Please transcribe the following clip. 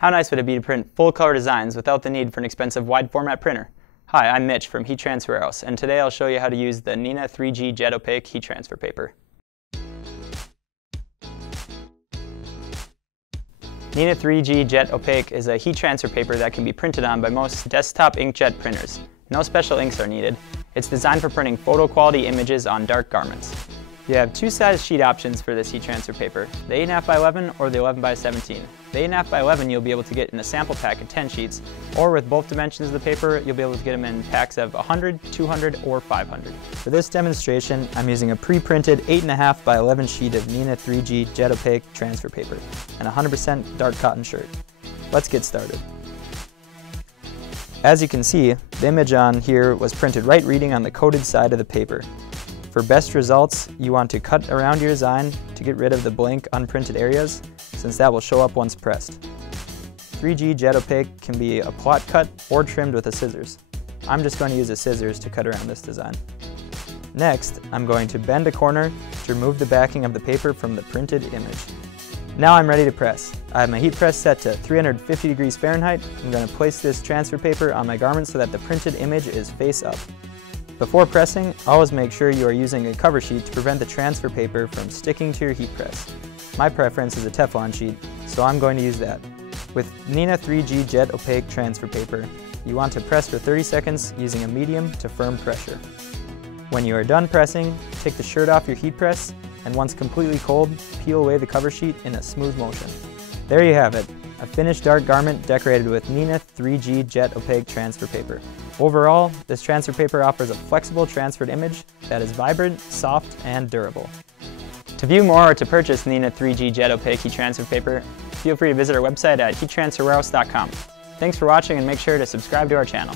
How nice would it be to print full color designs without the need for an expensive wide format printer? Hi, I'm Mitch from Heat Transfer House, and today I'll show you how to use the Neenah 3G Jet Opaque heat transfer paper. Neenah 3G Jet Opaque is a heat transfer paper that can be printed on by most desktop inkjet printers. No special inks are needed. It's designed for printing photo quality images on dark garments. You have two size sheet options for this heat transfer paper, the 8.5 by 11 or the 11 by 17. The 8.5 by 11 you'll be able to get in a sample pack of 10 sheets, or with both dimensions of the paper, you'll be able to get them in packs of 100, 200, or 500. For this demonstration, I'm using a pre-printed 8.5 by 11 sheet of Neenah 3G Jet Opaque transfer paper and a 100% dark cotton shirt. Let's get started. As you can see, the image on here was printed right reading on the coated side of the paper. For best results, you want to cut around your design to get rid of the blank unprinted areas, since that will show up once pressed. 3G Jet Opaque can be a plot cut or trimmed with a scissors. I'm just going to use a scissors to cut around this design. Next, I'm going to bend a corner to remove the backing of the paper from the printed image. Now I'm ready to press. I have my heat press set to 350 degrees Fahrenheit. I'm going to place this transfer paper on my garment so that the printed image is face up. Before pressing, always make sure you are using a cover sheet to prevent the transfer paper from sticking to your heat press. My preference is a Teflon sheet, so I'm going to use that. With Neenah 3G Jet Opaque transfer paper, you want to press for 30 seconds using a medium to firm pressure. When you are done pressing, take the shirt off your heat press, and once completely cold, peel away the cover sheet in a smooth motion. There you have it, a finished dark garment decorated with Neenah 3G Jet Opaque transfer paper. Overall, this transfer paper offers a flexible transferred image that is vibrant, soft, and durable. To view more or to purchase Neenah 3G Jet Opaque heat transfer paper, feel free to visit our website at heattransferwarehouse.com. Thanks for watching, and make sure to subscribe to our channel.